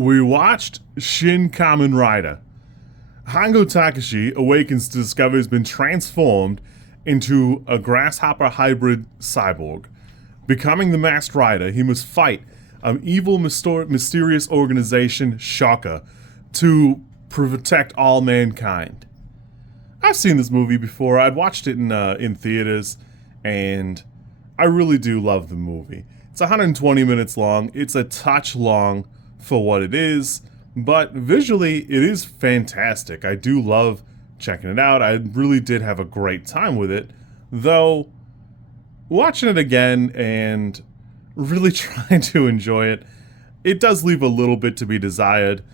We watched Shin Kamen Rider. Hango Takashi awakens to discover he's been transformed into a grasshopper hybrid cyborg. Becoming the masked rider, he must fight an evil, mysterious organization, Shaka, to protect all mankind. I've seen this movie before. I'd watched it in theaters, and I really do love the movie. It's 120 minutes long. It's a touch long for what it is, but visually it is fantastic. I do love checking it out. I really did have a great time with it, though watching it again and really trying to enjoy it, it does leave a little bit to be desired.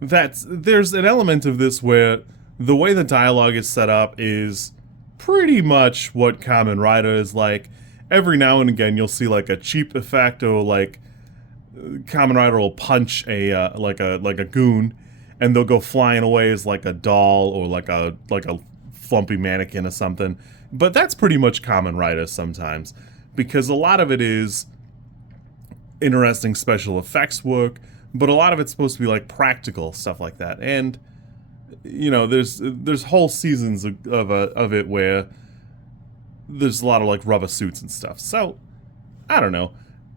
There's an element of this where the way the dialogue is set up is pretty much what Kamen Rider is like. Every now and again you'll see like a cheap effect, or like Kamen Rider will punch a like a goon, and they'll go flying away as like a doll or like a flumpy mannequin or something. But that's pretty much Kamen Rider sometimes, because a lot of it is interesting special effects work, but a lot of it's supposed to be like practical stuff like that. And you know, there's whole seasons of it where there's a lot of like rubber suits and stuff. So I don't know.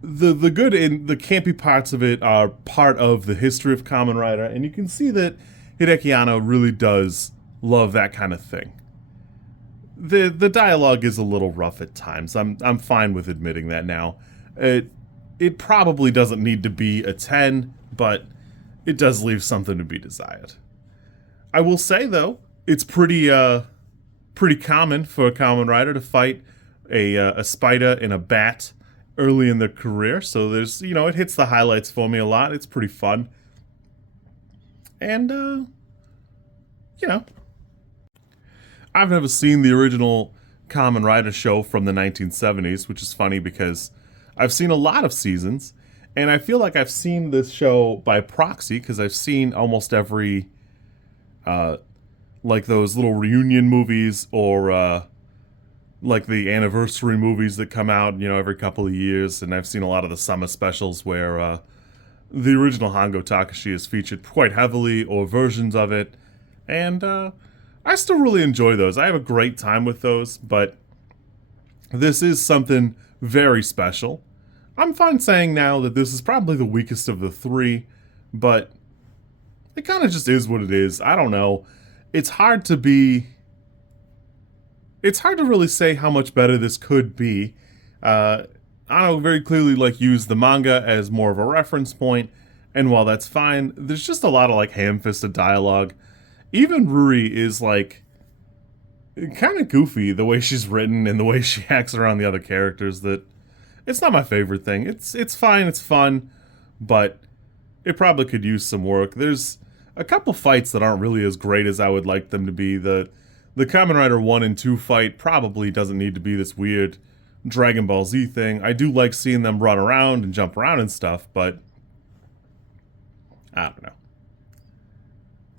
The good and the campy parts of it are part of the history of Kamen Rider, and you can see that Hideaki Anno really does love that kind of thing. The dialogue is a little rough at times. I'm fine with admitting that now. It probably doesn't need to be a 10, but it does leave something to be desired. I will say though, it's pretty common for a Kamen Rider to fight a spider and a bat early in their career, so there's, you know, it hits the highlights for me a lot. It's pretty fun. And, you know, I've never seen the original Kamen Rider show from the 1970s, which is funny because I've seen a lot of seasons, and I feel like I've seen this show by proxy because I've seen almost every, like those little reunion movies or, like the anniversary movies that come out, you know, every couple of years, and I've seen a lot of the summer specials where the original Hango Takashi is featured quite heavily, or versions of it, and I still really enjoy those. I have a great time with those, but this is something very special. I'm fine saying now that this is probably the weakest of the three, but it kind of just is what it is. I don't know. It's hard to really say how much better this could be. I don't very clearly like use the manga as more of a reference point, and while that's fine, there's just a lot of like ham-fisted dialogue. Even Ruri is like kind of goofy the way she's written and the way she acts around the other characters. That it's not my favorite thing. It's fine, it's fun, but it probably could use some work. There's a couple fights that aren't really as great as I would like them to be. The Kamen Rider 1 and 2 fight probably doesn't need to be this weird Dragon Ball Z thing. I do like seeing them run around and jump around and stuff, but I don't know.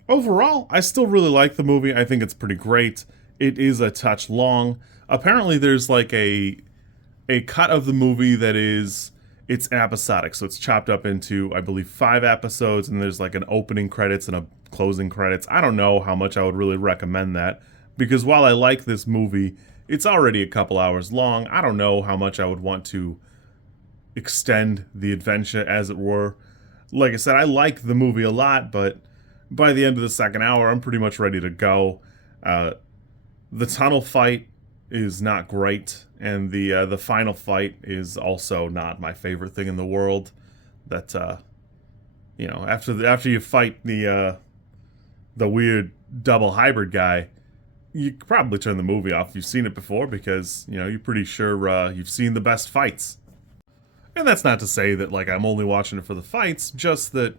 Overall, I still really like the movie. I think it's pretty great. It is a touch long. Apparently there's like a cut of the movie that it's episodic, so it's chopped up into, I believe, 5 episodes, and there's like an opening credits and a closing credits. I don't know how much I would really recommend that, because while I like this movie, it's already a couple hours long. I don't know how much I would want to extend the adventure, as it were. Like I said, I like the movie a lot, but by the end of the second hour, I'm pretty much ready to go. The tunnel fight is not great, and the final fight is also not my favorite thing in the world. That you know, after you fight the weird double hybrid guy, you could probably turn the movie off if you've seen it before, because, you know, you're pretty sure you've seen the best fights. And that's not to say that, like, I'm only watching it for the fights, just that,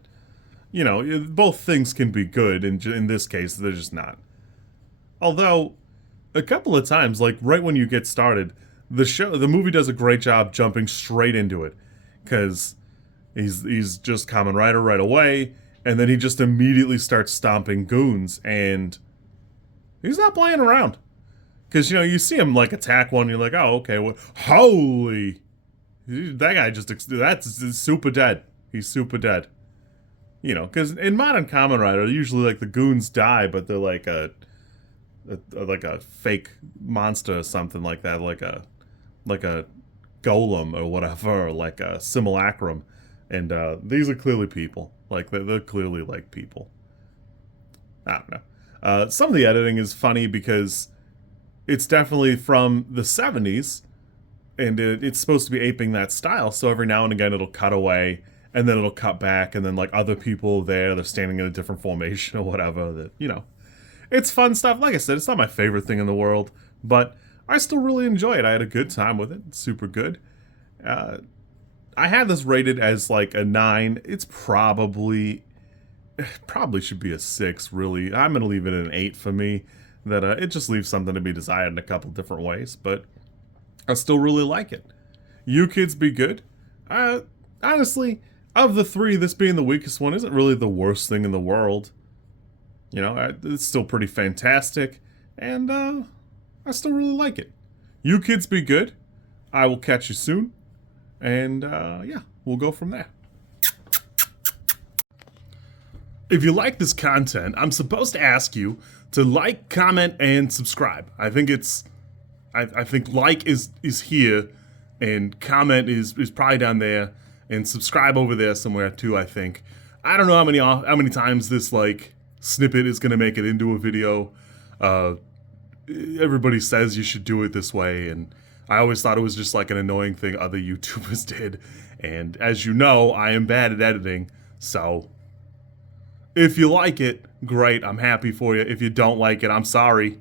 you know, both things can be good, and in this case, they're just not. Although, a couple of times, like, right when you get started, the movie does a great job jumping straight into it, because he's just Kamen Rider right away, and then he just immediately starts stomping goons, and he's not playing around. Because, you know, you see him, like, attack one, you're like, oh, okay, well, holy, that guy that's super dead. He's super dead. You know, because in modern Kamen Rider, usually like the goons die, but they're like a fake monster or something like that, like a golem or whatever, or like a simulacrum. And these are clearly people. Like they're clearly like people. I don't know. Some of the editing is funny because it's definitely from the 70s, and it's supposed to be aping that style. So every now and again, it'll cut away, and then it'll cut back, and then like other people there, they're standing in a different formation or whatever. That, you know, it's fun stuff. Like I said, it's not my favorite thing in the world, but I still really enjoy it. I had a good time with it. It's super good. I had this rated as like a 9. It's probably should be a 6, really. I'm gonna leave it at an 8 for me. That it just leaves something to be desired in a couple different ways, but I still really like it. You kids be good. Honestly, of the 3, this being the weakest one isn't really the worst thing in the world. You know, it's still pretty fantastic, and I still really like it. You kids be good. I will catch you soon, and yeah, we'll go from there. If you like this content, I'm supposed to ask you to like, comment, and subscribe. I think I think like is here, and comment is probably down there, and subscribe over there somewhere too. I think. I don't know how many times this like snippet is gonna make it into a video. Everybody says you should do it this way, and I always thought it was just like an annoying thing other YouTubers did. And as you know, I am bad at editing, so if you like it, great, I'm happy for you. If you don't like it, I'm sorry.